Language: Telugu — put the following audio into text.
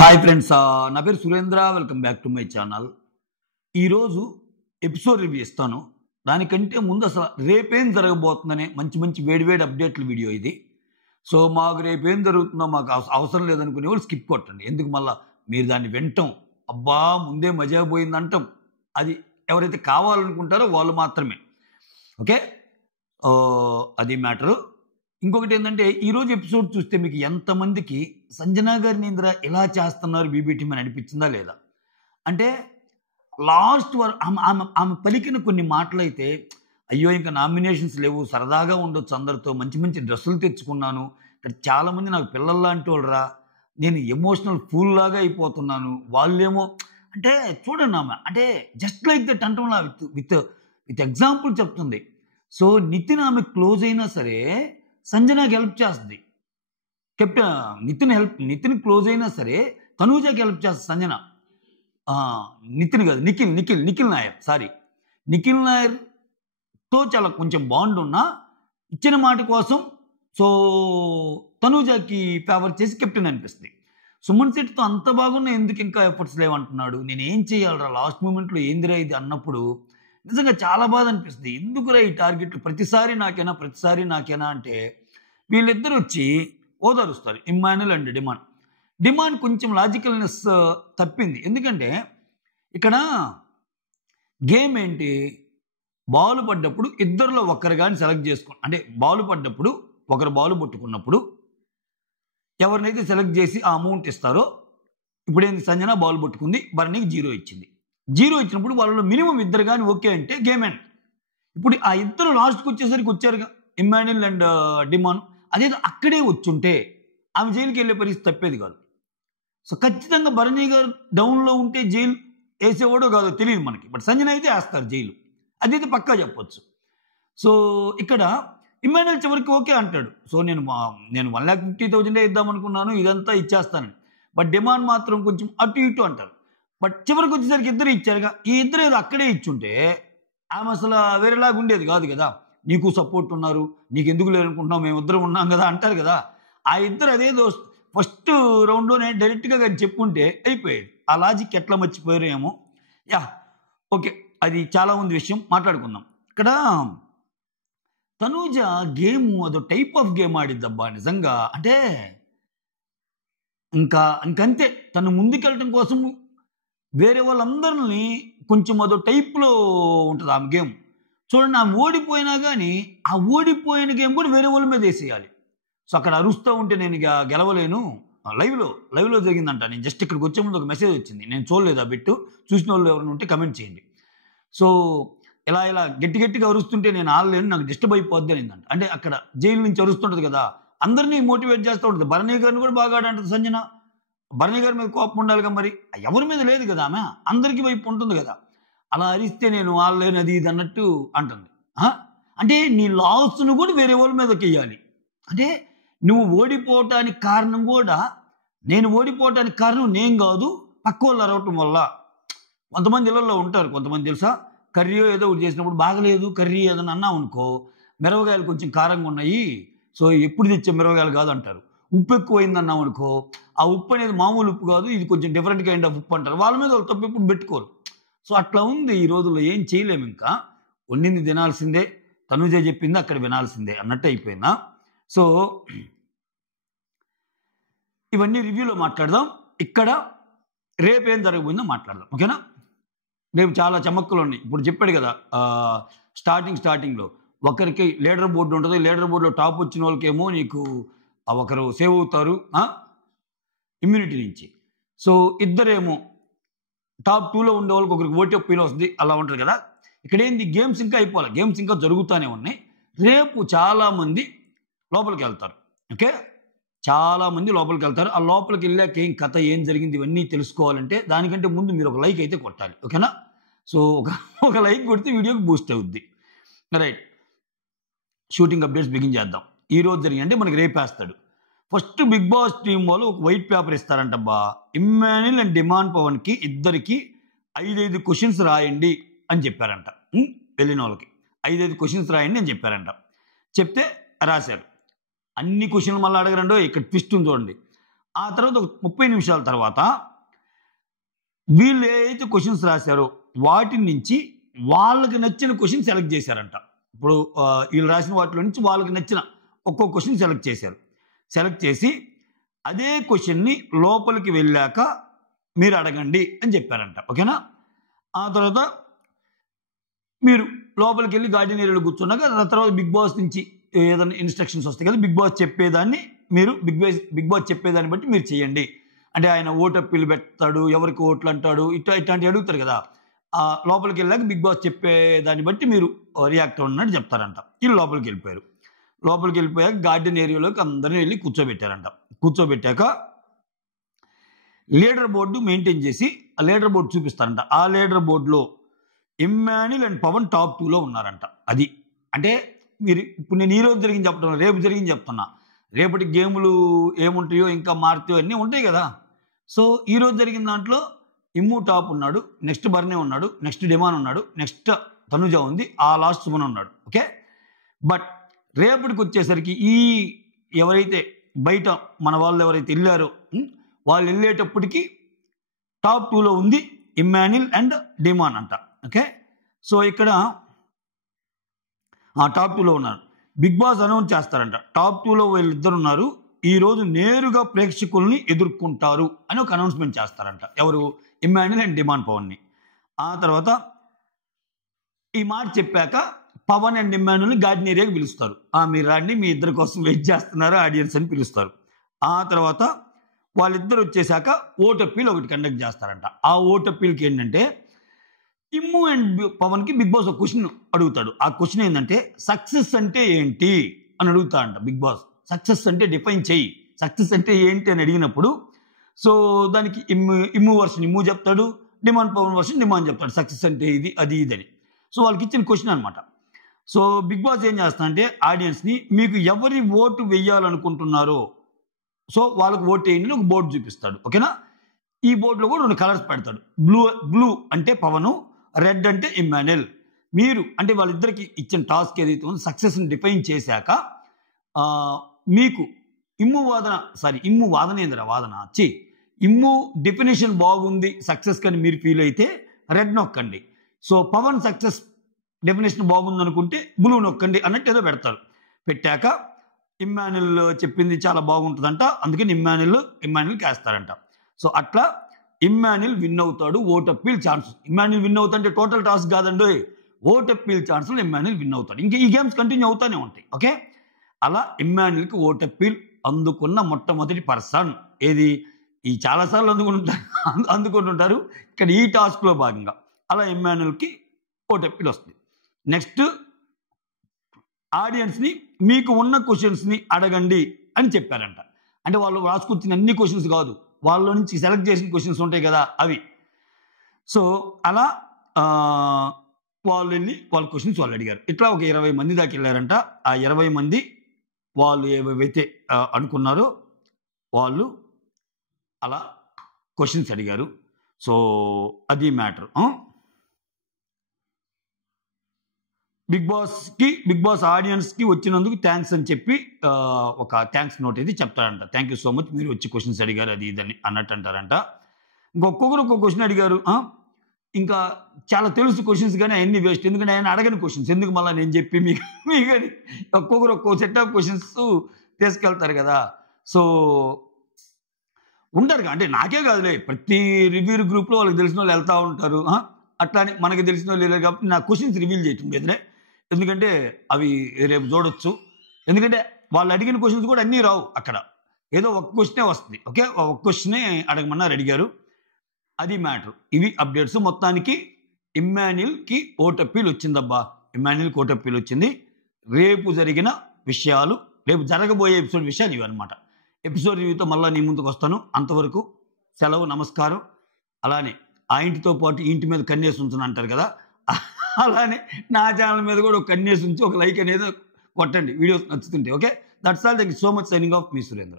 హాయ్ ఫ్రెండ్స్, నా పేరు Surendra. Welcome back to my channel. ఈరోజు ఎపిసోడ్ రివ్యూ ఇస్తాను. దానికంటే ముందు అసలు రేపేం జరగబోతుందనే మంచి మంచి వేడివేడి అప్డేట్ల వీడియో ఇది. సో మాకు రేపేం జరుగుతుందో మాకు అవసరం లేదనుకునే వాళ్ళు స్కిప్ కొట్టండి. ఎందుకు మళ్ళీ మీరు దాన్ని వింటాం, అబ్బా ముందే మజా పోయింది అంటాం, అది ఎవరైతే కావాలనుకుంటారో వాళ్ళు మాత్రమే. ఓకే, అది మ్యాటరు. ఇంకొకటి ఏంటంటే ఈరోజు ఎపిసోడ్ చూస్తే మీకు ఎంతమందికి సంజనా గారిని ఇంద్ర ఎలా చేస్తున్నారు బీబీటీ అని అనిపించిందా లేదా? అంటే లాస్ట్ ఆమె పలికిన కొన్ని మాటలు అయితే అయ్యో ఇంకా నామినేషన్స్ లేవు, సరదాగా ఉండొచ్చు, అందరితో మంచి మంచి డ్రెస్సులు తెచ్చుకున్నాను, ఇక్కడ చాలామంది నాకు పిల్లల్లాంటి వాళ్ళరా, నేను ఎమోషనల్ ఫూల్ లాగా అయిపోతున్నాను, వాళ్ళేమో అంటే చూడండి ఆమె అంటే జస్ట్ లైక్ దట్ అంటంలా విత్ విత్ ఎగ్జాంపుల్ చెప్తుంది. సో నితిన్ ఆమె క్లోజ్ అయినా సరే సంజనాకి హెల్ప్ చేస్తుంది. నితిన్ క్లోజ్ అయినా సరే తనూజకి హెల్ప్ చేస్తుంది సంజన. నితిన్ కాదు, నిఖిల్ నాయర్, సారీ, నిఖిల్ నాయర్తో చాలా కొంచెం బాండ్ ఉన్నా ఇచ్చిన మాట కోసం సో తనూజకి ఫేవర్ చేసి కెప్టెన్ అనిపిస్తుంది. సుమన్ శెట్టితో అంత బాగున్నా ఎందుకు ఇంకా ఎఫర్ట్స్ లేవంటున్నాడు, నేను ఏం చేయాలరా లాస్ట్ మూమెంట్లో ఏందిరా ఇది అన్నప్పుడు నిజంగా చాలా బాధ అనిపిస్తుంది. ఎందుకురా ఈ టార్గెట్లు ప్రతిసారి నాకేనా అంటే వీళ్ళిద్దరు వచ్చి ఓదారుస్తారు, ఇమ్మాన్యుల్ అండ్ డిమాండ్ కొంచెం లాజికల్నెస్ తప్పింది. ఎందుకంటే ఇక్కడ గేమ్ ఏంటి, బాల్ పడ్డప్పుడు ఇద్దరిలో ఒకరు కానీ సెలెక్ట్ అంటే బాల్ పడ్డప్పుడు ఒకరు బాల్ పట్టుకున్నప్పుడు ఎవరినైతే సెలెక్ట్ చేసి ఆ అమౌంట్ ఇస్తారో, ఇప్పుడేంది సంజన బాల్ పట్టుకుంది, భరణికి 0 ఇచ్చింది. 0 ఇచ్చినప్పుడు వాళ్ళలో మినిమం ఇద్దరు కానీ ఓకే అంటే గేమ్ ఎండ్. ఇప్పుడు ఆ ఇద్దరు లాస్ట్కి వచ్చేసరికి వచ్చారుగా ఇమ్మాన్యుల్ అండ్ డిమాండ్, అదేదో అక్కడే వచ్చుంటే ఆమె జైలుకి వెళ్ళే పరిస్థితి తప్పేది కాదు. సో ఖచ్చితంగా భరణి గారు డౌన్లో ఉంటే జైలు వేసేవాడో కాదో తెలియదు మనకి, బట్ సంజన అయితే వేస్తారు జైలు, అదైతే పక్కా చెప్పొచ్చు. సో ఇక్కడ ఇమ్మాన్యుల్ చివరికి ఓకే అంటాడు, సో నేను 1,50,000 ఇద్దాం అనుకున్నాను, ఇదంతా ఇచ్చేస్తాను, బట్ డిమాండ్ మాత్రం కొంచెం అటు ఇటు అంటారు. బట్ చివరికి వచ్చేసరికి ఇద్దరు ఇచ్చారుగా, ఈ ఇద్దరు ఏదో అక్కడే ఇచ్చుంటే ఆమె అసలు వేరేలాగా ఉండేది కాదు కదా. నీకు సపోర్ట్ ఉన్నారు, నీకు ఎందుకు లేరనుకుంటున్నావు, మేమిద్దరం ఉన్నాం కదా అంటారు కదా. ఆ ఇద్దరు అదేదో ఫస్ట్ రౌండ్లోనే డైరెక్ట్గా కానీ చెప్పుంటే అయిపోయేది. ఆ లాజిక్ ఎట్లా మర్చిపోయారు ఏమో. యా ఓకే, అది చాలా ఉంది విషయం, మాట్లాడుకుందాం. ఇక్కడ తనూజ గేమ్ అదో టైప్ ఆఫ్ గేమ్ ఆడిద్దబ్బా నిజంగా. అంటే ఇంకంతే, తను ముందుకెళ్ళటం కోసం వేరే వాళ్ళందరినీ కొంచెం అదో టైప్లో ఉంటుంది ఆమె గేమ్. చూడండి, ఆమె ఓడిపోయినా కానీ ఆ ఓడిపోయిన గేమ్ కూడా వేరే వాళ్ళ మీద వేసేయాలి. సో అక్కడ అరుస్తూ ఉంటే నేను ఇక గెలవలేను, లైవ్లో జరిగిందంట. నేను జస్ట్ ఇక్కడికి వచ్చే ముందు ఒక మెసేజ్ వచ్చింది, నేను చూడలేదు ఆ బిట్టు, చూసిన వాళ్ళు ఎవరైనా ఉంటే కమెంట్ చేయండి. సో ఇలా గట్టిగా అరుస్తుంటే నేను ఆడలేను, నాకు డిస్టర్బ్ అయిపోద్ది అనిందంట. అంటే అక్కడ జైలు నుంచి అరుస్తుంటుంది కదా, అందరినీ మోటివేట్ చేస్తూ ఉంటుంది. భరణి గారిని కూడా బాగా ఆడంటుంది సంజన. భరణి గారి మీద కోపం ఉండాలిగా, మరి ఎవరి మీద లేదు కదా ఆమె, అందరికీ వైపు ఉంటుంది కదా. అలా అరిస్తే నేను ఆడలేను అది ఇది అన్నట్టు అంటుంది. అంటే నీ లాస్ను కూడా వేరే వాళ్ళ మీదకి వెయ్యాలి. అంటే నువ్వు ఓడిపోవటానికి కారణం కూడా, నేను ఓడిపోవటానికి కారణం నేను కాదు, పక్క వాళ్ళు అరవటం వల్ల. కొంతమంది ఇళ్ళల్లో ఉంటారు, కొంతమంది తెలుసా, కర్రీ ఏదో ఒకటి చేసినప్పుడు బాగలేదు కర్రీ ఏదైనా అన్నావు అనుకో, మిరపకాయలు కొంచెం కారంగా ఉన్నాయి, సో ఎప్పుడు తెచ్చే మిరపకాయలు కాదు అంటారు. ఉప్పు ఎక్కువైంది అన్నావు అనుకో, ఆ ఉప్పు అనేది మామూలు ఉప్పు కాదు, ఇది కొంచెం డిఫరెంట్ కైండ్ ఆఫ్ ఉప్పు అంటారు. వాళ్ళ మీద వాళ్ళు తప్పు ఎప్పుడు పెట్టుకోరు. సో అట్లా ఉంది ఈ రోజుల్లో, ఏం చేయలేము. ఇంకా వండింది తినాల్సిందే, తనూజ చెప్పింది అక్కడ వినాల్సిందే అన్నట్టు అయిపోయిందా. సో ఇవన్నీ రివ్యూలో మాట్లాడదాం. ఇక్కడ రేపు ఏం జరగబోయిందో మాట్లాడదాం, ఓకేనా. రేపు చాలా చమక్కులు ఉన్నాయి. ఇప్పుడు చెప్పాడు కదా స్టార్టింగ్లో ఒకరికి లీడర్ బోర్డు ఉంటుంది, లీడర్ బోర్డులో టాప్ వచ్చిన వాళ్ళకేమో నీకు ఒకరు సేవ్ అవుతారు ఇమ్యూనిటీ నుంచి. సో ఇద్దరేమో టాప్ 2లో ఉండే వాళ్ళకి ఒకరికి ఓటీ పీలో వస్తుంది, అలా ఉంటుంది కదా. ఇక్కడ ఏంది, గేమ్స్ ఇంకా అయిపోవాలి, గేమ్స్ ఇంకా జరుగుతూనే ఉన్నాయి. రేపు చాలామంది లోపలికి వెళ్తారు, ఓకే, చాలామంది లోపలికి వెళ్తారు. ఆ లోపలికి వెళ్ళాక ఏం కథ ఏం జరిగింది ఇవన్నీ తెలుసుకోవాలంటే దానికంటే ముందు మీరు ఒక లైక్ అయితే కొట్టాలి, ఓకేనా. సో ఒక లైక్ కొడితే వీడియోకి బూస్ట్ అవుద్ది. రైట్, షూటింగ్ అప్డేట్స్ బిగిన్ చేద్దాం. ఈరోజు జరిగి అంటే మనకి రేపు వేస్తాడు. ఫస్ట్ బిగ్ బాస్ టీం వాళ్ళు ఒక వైట్ పేపర్ ఇస్తారంటబ్బా, ఇమ్మాన్యుల్ అండ్ డిమాండ్ పవన్కి ఇద్దరికి 5 క్వశ్చన్స్ రాయండి అని చెప్పారంట. వెళ్ళిన వాళ్ళకి 5 క్వశ్చన్స్ రాయండి అని చెప్పారంట. చెప్తే రాశారు. అన్ని క్వశ్చన్లు మళ్ళీ అడగరండో, ఇక్కడ ట్విస్ట్ ఉంది చూడండి. ఆ తర్వాత ఒక 30 నిమిషాల తర్వాత వీళ్ళు ఏదైతే క్వశ్చన్స్ రాశారో వాటి నుంచి వాళ్ళకి నచ్చిన క్వశ్చన్ సెలెక్ట్ చేశారంట. ఇప్పుడు వీళ్ళు రాసిన వాటిలో నుంచి వాళ్ళకి నచ్చిన ఒక్కో క్వశ్చన్ సెలెక్ట్ చేశారు. సెలెక్ట్ చేసి అదే క్వశ్చన్ని లోపలికి వెళ్ళాక మీరు అడగండి అని చెప్పారంట. ఓకేనా? ఆ తర్వాత మీరు లోపలికి వెళ్ళి గార్డెన్ ఏరియాలో కూర్చున్నాక తర్వాత బిగ్ బాస్ నుంచి ఏదైనా ఇన్స్ట్రక్షన్స్ వస్తాయి కదా, బిగ్ బాస్ చెప్పేదాన్ని మీరు బిగ్ బాస్ చెప్పేదాన్ని బట్టి మీరు చేయండి. అంటే ఆయన ఓటు అప్పీలు పెడతాడు, ఎవరికి ఓట్లు అంటాడు, ఇట్లాంటివి అడుగుతారు కదా. లోపలికి వెళ్ళాక బిగ్ బాస్ చెప్పేదాన్ని బట్టి మీరు రియాక్ట్ అవ్వనట్టు చెప్తారంట. వీళ్ళు లోపలికి వెళ్ళిపోయారు. లోపలికి వెళ్ళిపోయాక గార్డెన్ ఏరియాలోకి అందరినీ వెళ్ళి కూర్చోబెట్టారంట. కూర్చోబెట్టాక లీడర్ బోర్డు మెయింటైన్ చేసి ఆ లీడర్ బోర్డు చూపిస్తారంట. ఆ లీడర్ బోర్డులో ఇమ్మాన్యుల్ అండ్ పవన్ టాప్ 2లో ఉన్నారంట. అది అంటే మీరు ఇప్పుడు నేను ఈరోజు జరిగింది చెప్తున్నా, రేపు జరిగింది చెప్తున్నా. రేపటి గేములు ఏముంటాయో ఇంకా మారుతాయో అన్నీ ఉంటాయి కదా. సో ఈరోజు జరిగిన దాంట్లో ఇమ్ము టాప్ ఉన్నాడు, నెక్స్ట్ బర్నే ఉన్నాడు, నెక్స్ట్ డిమాన్ ఉన్నాడు, నెక్స్ట్ తనుజ ఉంది, ఆ లాస్ట్ సుమన్ ఉన్నాడు. ఓకే, బట్ రేపటికి వచ్చేసరికి ఈ ఎవరైతే బయట మన వాళ్ళు ఎవరైతే వెళ్ళారో వాళ్ళు వెళ్ళేటప్పటికి టాప్ 2లో ఉంది ఇమ్మాన్యుల్ అండ్ డిమాన్ అంట. ఓకే, సో ఇక్కడ టాప్ 2లో ఉన్నారు. బిగ్ బాస్ అనౌన్స్ చేస్తారంట టాప్ 2లో వీళ్ళిద్దరు ఉన్నారు, ఈరోజు నేరుగా ప్రేక్షకుల్ని ఎదుర్కొంటారు అని ఒక అనౌన్స్మెంట్ చేస్తారంట. ఎవరు? ఇమ్మాన్యుల్ అండ్ డిమాన్ పవన్ని. ఆ తర్వాత ఈ మాట చెప్పాక పవన్ అండ్ ఇమ్మాన్యుల్ని గార్డెన్ ఏరియాకి పిలుస్తారు. మీరు రండి, మీ ఇద్దరి కోసం వెయిట్ చేస్తున్నారు ఆడియన్స్ అని పిలుస్తారు. ఆ తర్వాత వాళ్ళిద్దరు వచ్చేసాక ఓట్ అప్పీల్ ఒకటి కండక్ట్ చేస్తారంట. ఆ ఓట్ అప్పీల్కి ఏంటంటే ఇమ్ము అండ్ పవన్కి బిగ్ బాస్ ఒక క్వశ్చన్ అడుగుతాడు. ఆ క్వశ్చన్ ఏంటంటే సక్సెస్ అంటే ఏంటి అని అడుగుతాడంట బిగ్ బాస్. సక్సెస్ అంటే డిఫైన్ చెయ్యి, సక్సెస్ అంటే ఏంటి అని అడిగినప్పుడు సో దానికి ఇమ్ము వర్షన్ ఇమ్ము చెప్తాడు, డిమాండ్ పవన్ వర్షన్ డిమాండ్ చెప్తాడు సక్సెస్ అంటే ఇది అది ఇదని. సో వాళ్ళకి ఇచ్చిన క్వశ్చన్ అనమాట. సో బిగ్ బాస్ ఏం చేస్తాడంటే ఆడియన్స్ని మీకు ఎవరి ఓటు వెయ్యాలనుకుంటున్నారో సో వాళ్ళకి ఓటు వేయండి ఒక బోర్డు చూపిస్తాడు. ఓకేనా? ఈ బోర్డులో కూడా 2 కలర్స్ పెడతాడు. బ్లూ అంటే పవను, రెడ్ అంటే ఇమ్మాన్యుల్. మీరు అంటే వాళ్ళిద్దరికి ఇచ్చిన టాస్క్ ఏదైతే ఉందో సక్సెస్ని డిఫైన్ చేశాక మీకు ఇమ్ము డెఫినేషన్ బాగుంది సక్సెస్ కానీ మీరు ఫీల్ అయితే రెడ్ నొక్కండి. సో పవన్ సక్సెస్ డెఫినేషన్ బాగుంది అనుకుంటే బ్లూ నొక్కండి అన్నట్టు ఏదో పెడతారు. పెట్టాక ఇమ్మాన్యుల్ చెప్పింది చాలా బాగుంటుందంట, అందుకని ఇమ్మాన్యుల్కి వేస్తారంట. సో అట్లా ఇమ్మాన్యుల్ విన్ అవుతాడు. Vote appeal chances Emmanuel win అవుతాడంటే టోటల్ టాస్క్ కాదండి, ఓట్ అప్పీల్ ఛాన్స్లో ఇమ్మాన్యుల్ విన్ అవుతాడు. ఇంకా ఈ గేమ్స్ కంటిన్యూ అవుతానే ఉంటాయి. ఓకే, అలా ఇమ్మాన్యుల్కి ఓట్ అప్పీల్ అందుకున్న మొట్టమొదటి పర్సన్ ఏది ఈ చాలాసార్లు అందుకుంటుంటారు ఇక్కడ ఈ టాస్క్లో భాగంగా అలా ఇమ్మాన్యుల్కి ఓట్ అప్పీల్ వస్తుంది. నెక్స్ట్ ఆడియన్స్ని మీకు ఉన్న క్వశ్చన్స్ని అడగండి అని చెప్పారంట. అంటే వాళ్ళు రాసుకొచ్చిన అన్ని క్వశ్చన్స్ కాదు, వాళ్ళ నుంచి సెలెక్ట్ చేసిన క్వశ్చన్స్ ఉంటాయి కదా అవి. సో అలా వాళ్ళు వెళ్ళి వాళ్ళ క్వశ్చన్స్ వాళ్ళు అడిగారు. ఇట్లా ఒక 20 మంది దాకా వెళ్ళారంట. ఆ 20 మంది వాళ్ళు ఏవైతే అనుకున్నారో వాళ్ళు అలా క్వశ్చన్స్ అడిగారు. సో అది మ్యాటర్. బిగ్ బాస్ ఆడియన్స్కి వచ్చినందుకు థ్యాంక్స్ అని చెప్పి ఒక థ్యాంక్స్ నోట్ అయితే చెప్తారంట. థ్యాంక్ యూ సో మచ్ మీరు వచ్చి క్వశ్చన్స్ అడిగారు అది ఇదని అన్నట్టు అంటారంట. ఇంకొక్కొక్కరు ఒక్కొక్క క్వశ్చన్ అడిగారు. ఇంకా చాలా తెలుసు క్వశ్చన్స్ కానీ అవన్నీ వేస్ట్, ఎందుకంటే ఆయన అడగని క్వశ్చన్స్ ఎందుకు మళ్ళీ నేను చెప్పి మీకు కానీ ఒక్కొక్కరు ఒక్కో సెట్ ఆఫ్ క్వశ్చన్స్ తీసుకెళ్తారు కదా. సో ఉంటారు అంటే నాకే కాదులే, ప్రతి రివ్యూ గ్రూప్లో వాళ్ళకి తెలిసిన వాళ్ళు వెళ్తూ ఉంటారు. అట్లానే మనకి తెలిసిన వాళ్ళు వెళ్ళారు కాబట్టి నా క్వశ్చన్స్ రివీల్ చేయటం లేదులే, ఎందుకంటే అవి రేపు చూడొచ్చు. ఎందుకంటే వాళ్ళు అడిగిన క్వశ్చన్స్ కూడా అన్నీ రావు, అక్కడ ఏదో ఒక క్వశ్చనే వస్తుంది. ఓకే, ఒక క్వశ్చనే అడగమన్నారు, అడిగారు, అది మ్యాటర్. ఇవి అప్డేట్స్. మొత్తానికి ఇమ్మాన్యుల్కి ఓట్ అప్పీల్ వచ్చిందబ్బా, ఇమ్మాన్యుల్కి ఓట్ అప్పీల్ వచ్చింది. రేపు జరిగిన విషయాలు, రేపు జరగబోయే ఎపిసోడ్ విషయాలు ఇవన్నమాట. ఎపిసోడ్ రివ్యూతో మళ్ళీ నీ ముందుకు వస్తాను. అంతవరకు సెలవు, నమస్కారం. అలానే ఆ ఇంటితో పాటు ఇంటి మీద కన్నేసి ఉంచుని అంటారు కదా, అలానే నా ఛానల్ మీద కూడా ఒక కన్నేసి ఉంచి ఒక లైక్ అనేది కొట్టండి వీడియోస్ నచ్చుతుంటే. Okay, that's all. Thank you so much. Signing off, మీ సురేంద్ర.